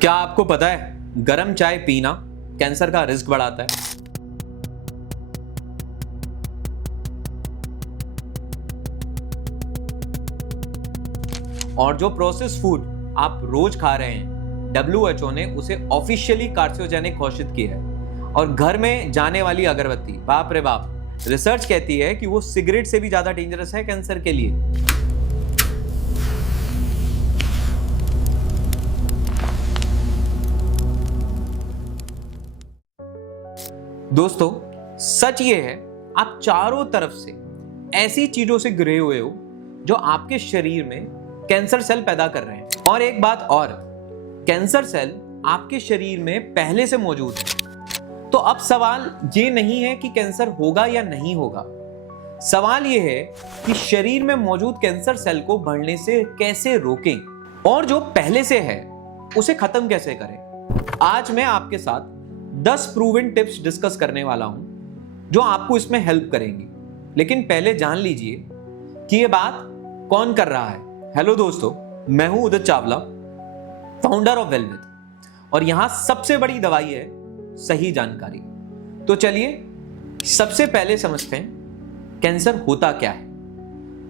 क्या आपको पता है गर्म चाय पीना कैंसर का रिस्क बढ़ाता है? और जो प्रोसेस फूड आप रोज खा रहे हैं, WHO ने उसे ऑफिशियली कार्सिनोजेनिक घोषित किया है। और घर में जाने वाली अगरबत्ती, बाप रे बाप, रिसर्च कहती है कि वो सिगरेट से भी ज्यादा डेंजरस है कैंसर के लिए। दोस्तों, सच ये है, आप चारों तरफ से ऐसी चीजों से घिरे हुए हो जो आपके शरीर में कैंसर सेल पैदा कर रहे हैं। और एक बात और, कैंसर सेल आपके शरीर में पहले से मौजूद है। तो अब सवाल ये नहीं है कि कैंसर होगा या नहीं होगा, सवाल ये है कि शरीर में मौजूद कैंसर सेल को बढ़ने से कैसे रोकें और जो पहले से है उसे खत्म कैसे करें। आज मैं आपके साथ 10 प्रूवन टिप्स डिस्कस करने वाला हूं जो आपको इसमें हेल्प करेंगी। लेकिन पहले जान लीजिए कि ये बात कौन कर रहा है। हेलो दोस्तों, मैं हूं उदित चावला, फाउंडर ऑफ वेलविथ, और यहां सबसे बड़ी दवाई है सही जानकारी। तो चलिए सबसे पहले समझते हैं कैंसर होता क्या है।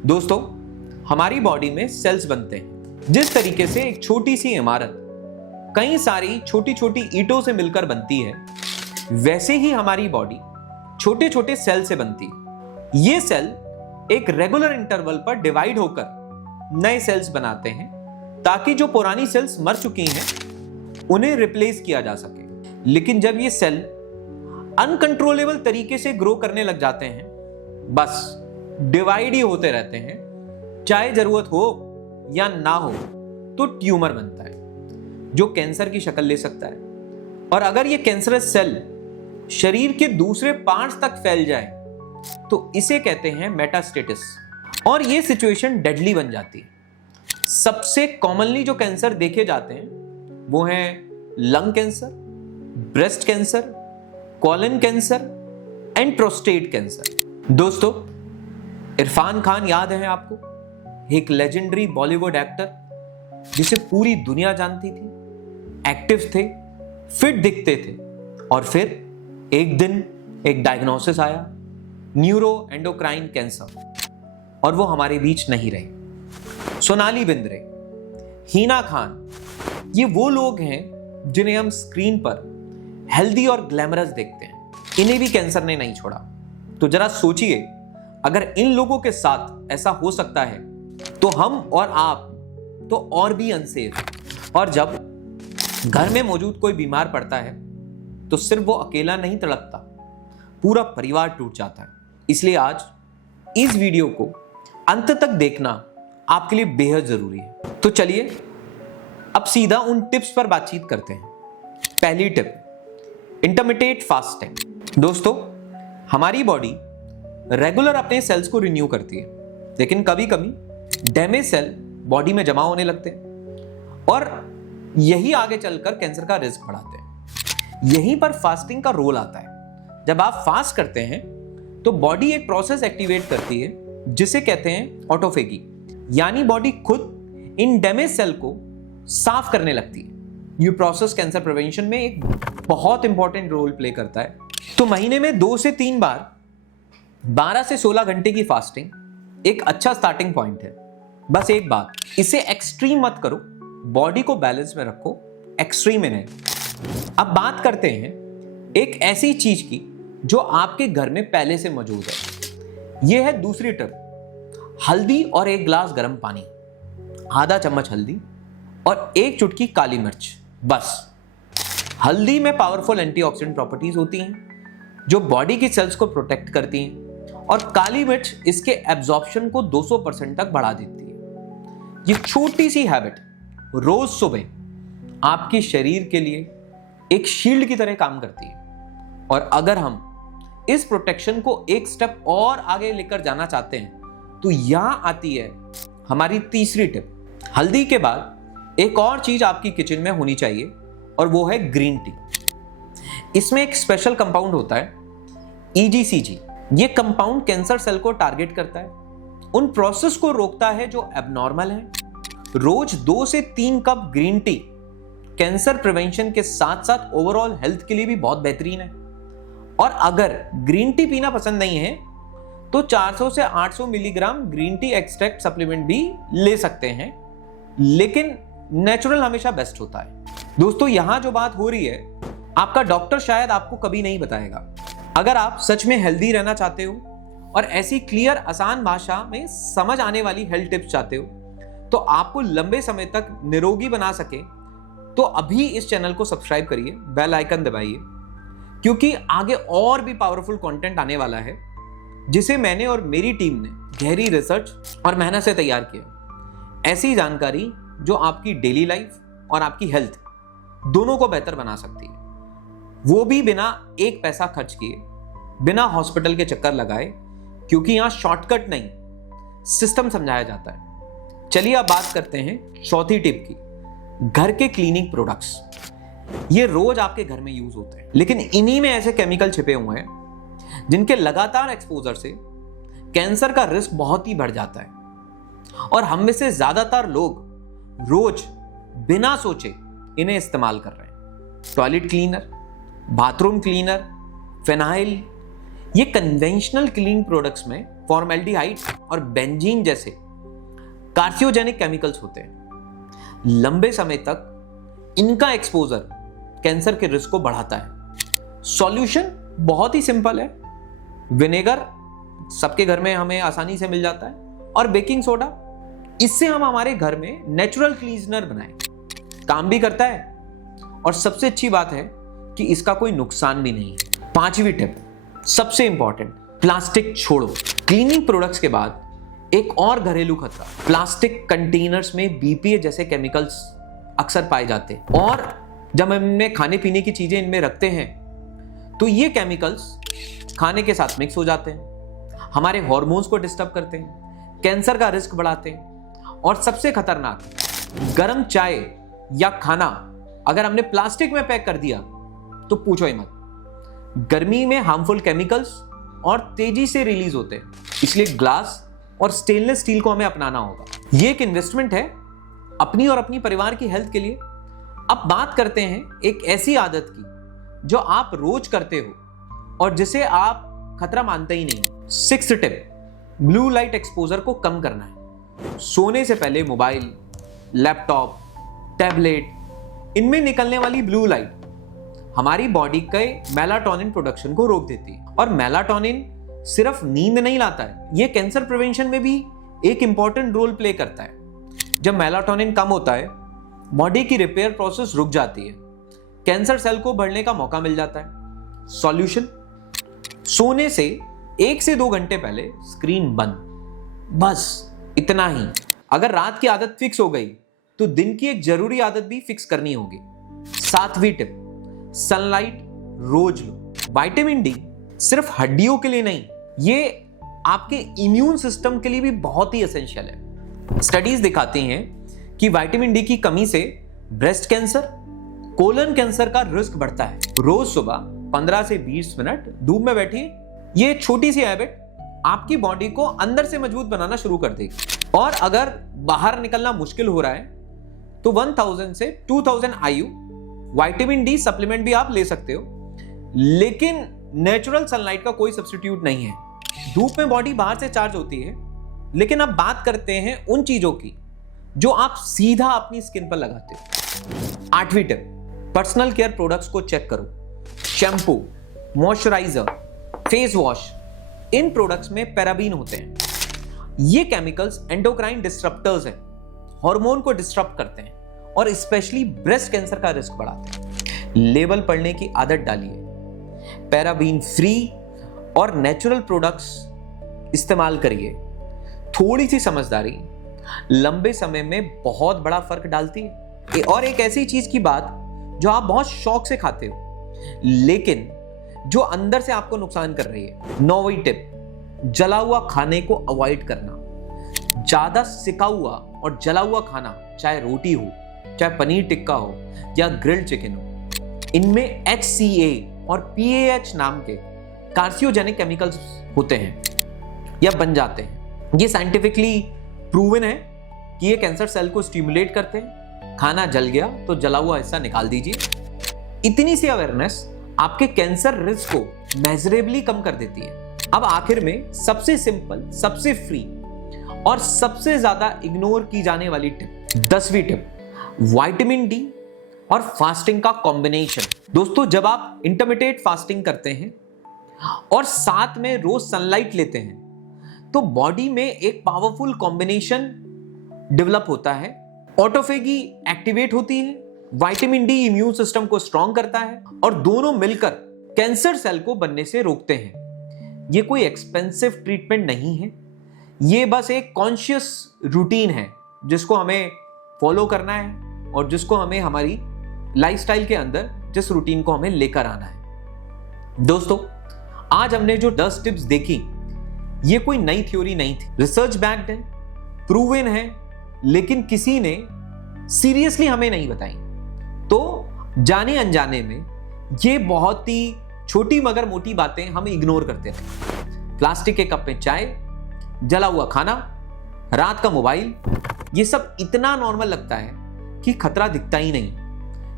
दोस्तों, हमारी बॉडी में सेल्स बनते हैं। जिस तरीके से एक छोटी सी इमारत कई सारी छोटी छोटी ईंटों से मिलकर बनती है, वैसे ही हमारी बॉडी छोटे छोटे सेल से बनती है। ये सेल एक रेगुलर इंटरवल पर डिवाइड होकर नए सेल्स बनाते हैं ताकि जो पुरानी सेल्स मर चुकी हैं उन्हें रिप्लेस किया जा सके। लेकिन जब ये सेल अनकंट्रोलेबल तरीके से ग्रो करने लग जाते हैं, बस डिवाइड ही होते रहते हैं, चाहे जरूरत हो या ना हो, तो ट्यूमर बनता है जो कैंसर की शक्ल ले सकता है। और अगर ये कैंसरस सेल शरीर के दूसरे पार्ट्स तक फैल जाए तो इसे कहते हैं मेटास्टेसिस, और ये सिचुएशन डेडली बन जाती है। सबसे कॉमनली जो कैंसर देखे जाते हैं वो हैं lung cancer, breast cancer, colon cancer and prostate cancer. दोस्तों, इरफान खान याद है आपको? एक लेजेंडरी बॉलीवुड एक्टर जिसे पूरी दुनिया जानती थी, एक्टिव थे, फिट दिखते थे, और फिर एक दिन एक डायग्नोसिस आया, न्यूरो एंडोक्राइन कैंसर, और वो हमारे बीच नहीं रहे। सोनाली बिंद्रे, हीना खान, ये वो लोग हैं जिन्हें हम स्क्रीन पर हेल्दी और ग्लैमरस देखते हैं। इन्हें भी कैंसर ने नहीं छोड़ा। तो जरा सोचिए, अगर इन लोगों के साथ ऐसा हो सकता है तो हम और आप तो और भी अनसेफ। और जब घर में मौजूद कोई बीमार पड़ता है तो सिर्फ वो अकेला नहीं तड़पता, पूरा परिवार टूट जाता है। इसलिए आज इस वीडियो को अंत तक देखना आपके लिए बेहद जरूरी है। तो चलिए अब सीधा उन टिप्स पर बातचीत करते हैं। पहली टिप, इंटरमिटेंट फास्टिंग। दोस्तों, हमारी बॉडी रेगुलर अपने सेल्स को रिन्यू करती है, लेकिन कभी कभी डैमेज सेल बॉडी में जमा होने लगते हैं और यही आगे चलकर कैंसर का रिस्क बढ़ाते हैं। यहीं पर फास्टिंग का रोल आता है। जब आप फास्ट करते हैं तो बॉडी एक प्रोसेस एक्टिवेट करती है जिसे कहते हैं ऑटोफेगी, यानी बॉडी खुद इन डैमेज सेल को साफ करने लगती है। ये प्रोसेस कैंसर प्रिवेंशन में एक बहुत इंपॉर्टेंट रोल प्ले करता है। तो महीने में 2 से 3 बार 12 से 16 घंटे की फास्टिंग एक अच्छा स्टार्टिंग पॉइंट है। बस एक बात, इसे एक्सट्रीम मत करो, बॉडी को बैलेंस में रखो, एक्सट्रीम में नहीं। अब बात करते हैं एक ऐसी चीज की जो आपके घर में पहले से मौजूद है। यह है दूसरी टिप, हल्दी और 1 गिलास गर्म पानी, आधा चम्मच हल्दी और 1 चुटकी काली मिर्च। बस। हल्दी में पावरफुल एंटीऑक्सीडेंट प्रॉपर्टीज होती हैं जो बॉडी की सेल्स को प्रोटेक्ट करती हैं, और काली मिर्च इसके एब्जॉर्प्शन को 200% तक बढ़ा देती है। ये छोटी सी हैबिट रोज सुबह आपके शरीर के लिए एक शील्ड की तरह काम करती है। और अगर हम इस प्रोटेक्शन को एक स्टेप और आगे लेकर जाना चाहते हैं तो यहां आती है हमारी तीसरी टिप। हल्दी के बाद एक और चीज आपकी किचन में होनी चाहिए, और वो है ग्रीन टी। इसमें एक स्पेशल कंपाउंड होता है EGCG। ये कंपाउंड कैंसर सेल को टारगेट करता है, उन प्रोसेस को रोकता है जो एबनॉर्मल है। रोज 2 से 3 cup green tea cancer prevention के साथ साथ ओवरऑल हेल्थ के लिए भी बहुत बेहतरीन है। और अगर ग्रीन टी पीना पसंद नहीं है तो 400 से 800 milligram green tea extract supplement भी ले सकते हैं, लेकिन नेचुरल हमेशा बेस्ट होता है। दोस्तों, यहां जो बात हो रही है आपका डॉक्टर शायद आपको कभी नहीं बताएगा। अगर आप सच में हेल्दी रहना चाहते हो और ऐसी क्लियर आसान भाषा में समझ आने वाली हेल्थ टिप्स चाहते हो तो आपको लंबे समय तक निरोगी बना सके, तो अभी इस चैनल को सब्सक्राइब करिए, बेल आइकन दबाइए, क्योंकि आगे और भी पावरफुल कंटेंट आने वाला है जिसे मैंने और मेरी टीम ने गहरी रिसर्च और मेहनत से तैयार किया। ऐसी जानकारी जो आपकी डेली लाइफ और आपकी हेल्थ दोनों को बेहतर बना सकती है, वो भी बिना एक पैसा खर्च किए, बिना हॉस्पिटल के चक्कर लगाए, क्योंकि यहां शॉर्टकट नहीं, सिस्टम समझाया जाता है। चलिए अब बात करते हैं चौथी टिप की, घर के क्लीनिंग प्रोडक्ट्स। ये रोज आपके घर में यूज होते हैं, लेकिन इन्हीं में ऐसे केमिकल छिपे हुए हैं जिनके लगातार एक्सपोजर से कैंसर का रिस्क बहुत ही बढ़ जाता है। और हम में से ज्यादातर लोग रोज बिना सोचे इन्हें इस्तेमाल कर रहे हैं। Toilet cleaner, bathroom cleaner, phenyl, ये कन्वेंशनल क्लीनिंग प्रोडक्ट्स में फॉर्मेल्डिहाइड और बेंजीन जैसे कार्सियोजेनिक केमिकल्स होते हैं। लंबे समय तक इनका एक्सपोजर कैंसर के रिस्क को बढ़ाता है। सॉल्यूशन बहुत ही सिंपल है। विनेगर सबके घर में हमें आसानी से मिल जाता है, और बेकिंग सोडा, इससे हम हमारे घर में नेचुरल क्लीनर बनाएं। काम भी करता है, और सबसे अच्छी बात है कि इसका कोई नुकसान भी नहीं है। पांचवी टिप, सबसे इंपॉर्टेंट, प्लास्टिक छोड़ो। क्लीनिंग प्रोडक्ट्स के बाद एक और घरेलू खतरा, प्लास्टिक कंटेनर्स में बीपीए जैसे केमिकल्स अक्सर पाए जाते हैं, और जब हम इनमें खाने पीने की चीजें इनमें रखते हैं तो ये केमिकल्स खाने के साथ मिक्स हो जाते हैं, हमारे हार्मोन्स को डिस्टर्ब करते हैं, कैंसर का रिस्क बढ़ाते हैं। और सबसे खतरनाक, गर्म चाय या खाना अगर हमने प्लास्टिक में पैक कर दिया तो पूछो ही मत। गर्मी में हार्मफुल केमिकल्स और तेजी से रिलीज होते हैं, इसलिए ग्लास और स्टेनलेस स्टील को हमें अपनाना होगा। ये एक इन्वेस्टमेंट है अपनी और अपनी परिवार की हेल्थ के लिए। अब बात करते हैं एक ऐसी आदत की जो आप रोज करते हो और जिसे आप खतरा मानते ही नहीं। Sixth tip, blue light exposure को कम करना है। सोने से पहले मोबाइल, लैपटॉप, टैबलेट, इनमें निकलने वाली ब्लू लाइट हमारी बॉडी के मेलाटोनिन प्रोडक्शन को रोक देती है। और मेलाटोनिन सिर्फ नींद नहीं लाता है, ये कैंसर प्रिवेंशन में भी एक इंपॉर्टेंट रोल प्ले करता है। जब मेलाटोनिन कम होता है, बॉडी की रिपेयर प्रोसेस रुक जाती है, कैंसर सेल को बढ़ने का मौका मिल जाता है। सॉल्यूशन, सोने से 1 से 2 घंटे पहले स्क्रीन बंद, बस इतना ही। अगर रात की आदत फिक्स हो गई तो दिन की एक जरूरी आदत भी फिक्स करनी होगी। 7वीं टिप, सनलाइट रोज लो। विटामिन डी सिर्फ हड्डियों के लिए नहीं, ये आपके इम्यून सिस्टम के लिए भी बहुत ही एसेंशियल है। स्टडीज दिखाती हैं कि विटामिन डी की कमी से ब्रेस्ट कैंसर, कोलन कैंसर का रिस्क बढ़ता है। रोज सुबह 15 से 20 मिनट धूप में बैठिए। ये छोटी सी हैबिट आपकी बॉडी को अंदर से मजबूत बनाना शुरू कर देगी। और अगर बाहर निकलना मुश्किल हो रहा है तो 1000 से 2000 IU विटामिन डी सप्लीमेंट भी आप ले सकते हो, लेकिन नेचुरल सनलाइट का कोई सब्स्टिट्यूट नहीं है। धूप में बॉडी बाहर से चार्ज होती है, लेकिन अब बात करते हैं उन चीजों की जो आप सीधा अपनी स्किन पर लगाते हो। 8वीं टिप, पर्सनल केयर प्रोडक्ट्स को चेक करो। शैम्पू, मॉइस्चराइजर, फेस वॉश, इन प्रोडक्ट्स में पैराबीन होते हैं। ये केमिकल्स एंडोक्राइन डिस्टरप्टर्स हैं, हार्मोन को डिस्टर्ब करते हैं और स्पेशली ब्रेस्ट कैंसर का रिस्क बढ़ाते हैं। लेबल पढ़ने की आदत डालिए, पैराबीन फ्री और नेचुरल प्रोडक्ट्स इस्तेमाल करिए। थोड़ी सी समझदारी लंबे समय में बहुत बड़ा फर्क डालती है। और एक ऐसी चीज की बात जो आप बहुत शौक से खाते हो, लेकिन जो अंदर से आपको नुकसान कर रही है। 9वीं टिप, जला हुआ खाने को अवॉइड करना। ज्यादा सिका हुआ और जला हुआ खाना, चाहे रोटी हो, चाहे पनीर टिक्का हो या ग्रिल्ड चिकन हो, इनमें HCA और PAH नाम के कार्सियोजेनिक केमिकल्स होते हैं या बन जाते हैं। ये साइंटिफिकली प्रूवन है कि ये कैंसर सेल को स्टिमुलेट करते हैं, खाना जल गया तो जला हुआ हिस्सा निकाल दीजिए। इतनी सी अवेयरनेस आपके कैंसर रिस्क को मेजरेबली कम कर देती है। अब आखिर में सबसे सिंपल, सबसे फ्री और सबसे ज्यादा इग्नोर की जाने वाली टिप, 10वीं टिप, विटामिन डी और फास्टिंग का कॉम्बिनेशन। दोस्तों, जब आप इंटरमिटेंट फास्टिंग करते हैं और साथ में रोज सनलाइट लेते हैं तो बॉडी में एक पावरफुल कॉम्बिनेशन डेवलप होता है। ऑटोफेगी एक्टिवेट होती है, विटामिन डी इम्यून सिस्टम को स्ट्रॉन्ग करता है और दोनों मिलकर कैंसर सेल को बनने से रोकते हैं। ये कोई एक्सपेंसिव ट्रीटमेंट नहीं है, ये बस एक कॉन्शियस रूटीन है जिसको हमें फॉलो करना है और जिसको हमें हमारी लाइफस्टाइल के अंदर जिस रूटीन को हमें लेकर आना है। दोस्तों, आज हमने जो 10 टिप्स देखी, ये कोई नई थ्योरी नहीं थी, रिसर्च बैक्ड है, प्रूवन है, लेकिन किसी ने सीरियसली हमें नहीं बताई। तो जाने अनजाने में ये बहुत ही छोटी मगर मोटी बातें हम इग्नोर करते थे। प्लास्टिक के कप में चाय, जला हुआ खाना, रात का मोबाइल, ये सब इतना नॉर्मल लगता है कि खतरा दिखता ही नहीं,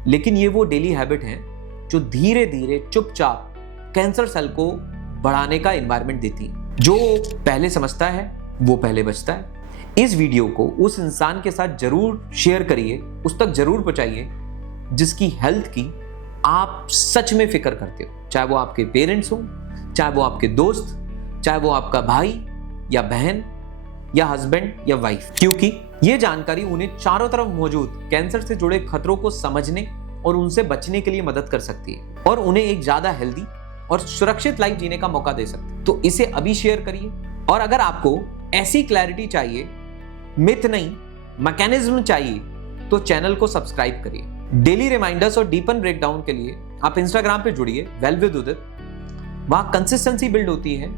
लेकिन ये वो डेली हैबिट हैं जो धीरे धीरे चुपचाप कैंसर सेल को बढ़ाने का एनवायरनमेंट देती है। जो पहले समझता है वो पहले बचता है। इस वीडियो को उस इंसान के साथ जरूर शेयर करिए, उस तक जरूर पहुंचाइए जिसकी हेल्थ की आप सच में फिक्र करते हो, चाहे वो आपके पेरेंट्स हो, चाहे वो आपके दोस्त, चाहे वो आपका भाई या बहन या हस्बैंड या वाइफ, क्योंकि ये जानकारी उन्हें चारों तरफ मौजूद कैंसर से जुड़े खतरों को समझने और उनसे बचने के लिए मदद कर सकती है और उन्हें एक ज्यादा हेल्दी और सुरक्षित लाइफ जीने का मौका दे सकती है। तो इसे अभी शेयर करिए। और अगर आपको ऐसी क्लैरिटी चाहिए, मिथ नहीं मैकेनिज्म चाहिए, तो चैनल को सब्सक्राइब करिए। डेली रिमाइंडर्स और डीपन ब्रेकडाउन के लिए आप इंस्टाग्राम पे जुड़िए, वेल विद उदित। वहां कंसिस्टेंसी बिल्ड होती है,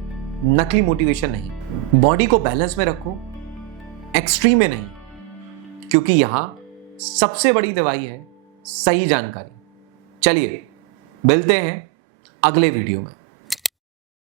नकली मोटिवेशन नहीं। बॉडी को बैलेंस में रखो, एक्सट्रीम में नहीं, क्योंकि यहां सबसे बड़ी दवाई है सही जानकारी। चलिए मिलते हैं अगले वीडियो में।